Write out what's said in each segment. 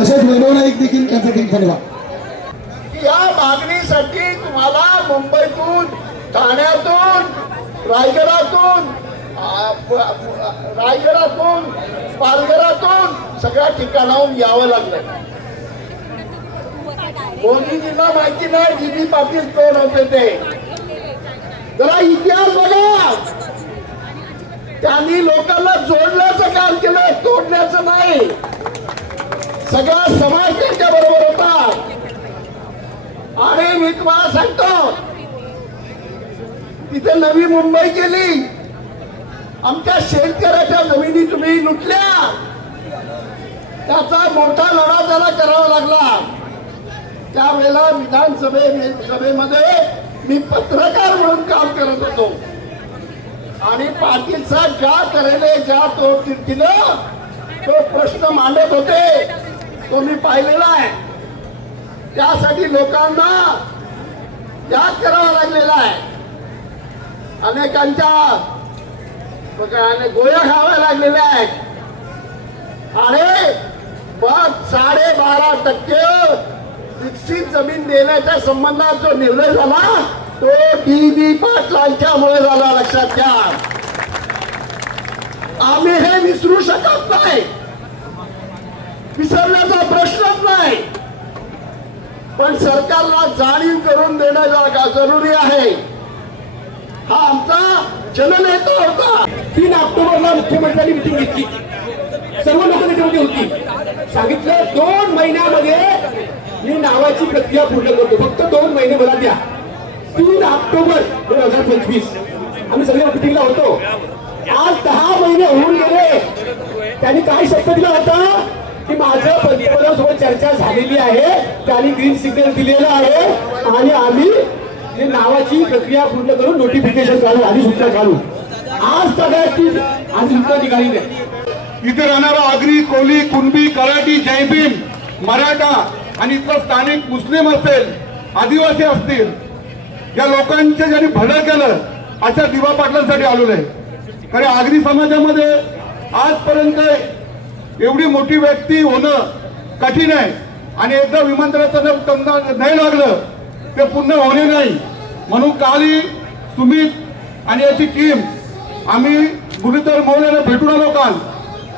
तसेच वैभव नाईक देखील त्यांचा देखील धन्यवाद। या मागणीसाठी तुम्हाला मुंबईतून, ठाण्यातून, रायगडातून, पालघरातून सगळ्या ठिकाणाहून यावं लागलं। मोदीजींना माहिती नाही जीजी पाटील कोण होते ते। जरा इतिहास बघा, त्यांनी लोकांना जोडण्याचं काम केलं, तोडण्याचं नाही। सगळा समाज त्यांच्या बरोबर होता। आणि मी तुम्हाला सांगतो, तिथे नवी मुंबई केली, आमच्या शेतकऱ्याच्या जमिनी तुम्ही लुटल्या, त्याचा मोठा लढा त्याला करावा लागला। त्यावेळेला विधानसभेमध्ये मी पत्रकार म्हणून काम करत होतो आणि पाटील साहेब ज्या तऱ्हेने ज्या तोडतीनं तो प्रश्न मांडत होते तो मी पाहिलेला आहे। त्यासाठी लोकांना त्याग करावा लागलेला आहे, अनेकांच्या गोळ्या खाव्या लागलेल्या आहेत। आणि 12.5% विकसित जमीन देण्याच्या संबंधात जो निर्णय झाला तो डी.बी. पाटलांच्यामुळे झाला, लक्षात घ्या। आम्ही हे विसरू शकत नाही, विसरण्याचा प्रश्नच नाही, पण सरकारला जाणीव करून देणं जरुरी आहे। हा आमचा जननेता होता। 3 ऑक्टोबरला मुख्यमंत्र्यांनी मिटिंग घेतली, सर्व लोक त्याच्यामध्ये होती। सांगितलं 2 महिन्यामध्ये मी नावाची प्रक्रिया पूर्ण करतो, फक्त 2 महिने मला द्या। 3 ऑक्टोबर 2025 आम्ही सगळे मिटिंगला होतो। आज 10 महिने होऊन गेले। त्यांनी काय शब्द दिला होता की माझं पंतप्रधानांसोबत चर्चा झालेली आहे, त्यांनी ग्रीन सिग्नल दिलेलं आहे आणि आम्ही नावाची प्रक्रिया पूर्ण करून नोटिफिकेशन काढू, अधिसूचना काढू। आज सगळ्याची अधिसूचना निघाली नाही। इथे राहणारा आगरी, कोली, कुणबी, कराठी, जैन, मराठा आणि इतर स्थानिक मुस्लिम असेल, आदिवासी असतील, या लोकांचे ज्यांनी भलं केलं अशा दिवा पाटलांसाठी आलेलो आहे। कारण आगरी समाजामध्ये आजपर्यंत एवढी मोठी व्यक्ती होणं कठीण आहे आणि एकदा विमानतळाचं नाही लागलं ते पूर्ण होणे नाही। म्हणून काली, सुमित आणि याची टीम आम्ही मुरलीधर मोहोळ यांना भेटून आलो काल।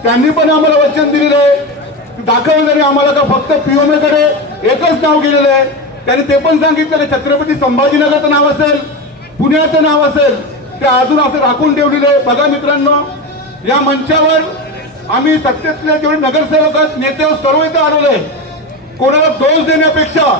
त्यांनी पण आम्हाला वचन दिलेलं आहे, दाखवलं तरी आम्हाला का फक्त पीओमेकडे एकच नाव गेलेलं आहे। त्यांनी ते पण सांगितलं छत्रपती संभाजीनगरचं नाव असेल, पुण्याचं नाव असेल, ते अजून असं राखून ठेवलेलं आहे। बघा मित्रांनो, या मंचावर आम्ही सत्तेतले जेवढे नगरसेवक नेते सर्व इथे आलेलो आहे। कोणाला दोष देण्यापेक्षा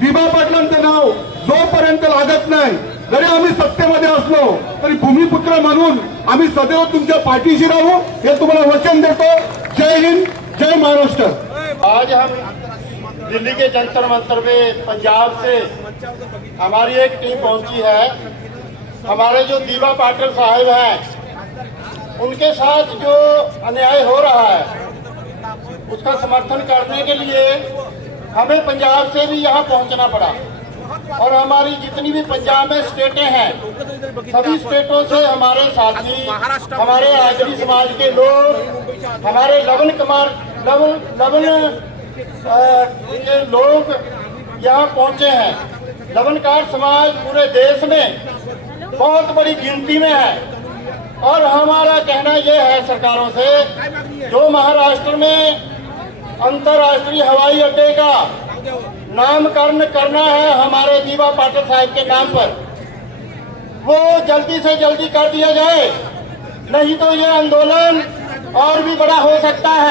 दिवा पाटलांचं नाव जोपर्यंत लागत नाही, जरी आम्ही सत्तेमध्ये असलो तरी भूमिपुत्र म्हणून आम्ही सदैव तुमच्या पाठीशी राहू, हे तुम्हाला वचन देतो। जय हिंद, जय महाराष्ट्र। आज हम दिल्ली के जंतर मंतर में पंजाब से हमारी एक टीम पहुंची है। हमारे जो दिवा पाटिल साहब हैं उनके साथ जो अन्याय हो रहा है उसका समर्थन करने के लिए हमें पंजाब से भी यहाँ पहुँचना पड़ा। और हमारी जितनी भी पंजाब में स्टेटें हैं, सभी स्टेटों से हमारे साथी, हमारे आगरी समाज के लोग, हमारे ये लोग यहाँ पहुँचे हैं। लवनकार समाज पूरे देश में बहुत बड़ी गिनती में है। और हमारा कहना यह है सरकारों से, जो महाराष्ट्र में अंतर्राष्ट्रीय हवाई अड्डे का नामकरण करना है हमारे दिवा पाटिल साहब के नाम पर, वो जल्दी से जल्दी कर दिया जाए, नहीं तो ये आंदोलन और भी बड़ा हो सकता है।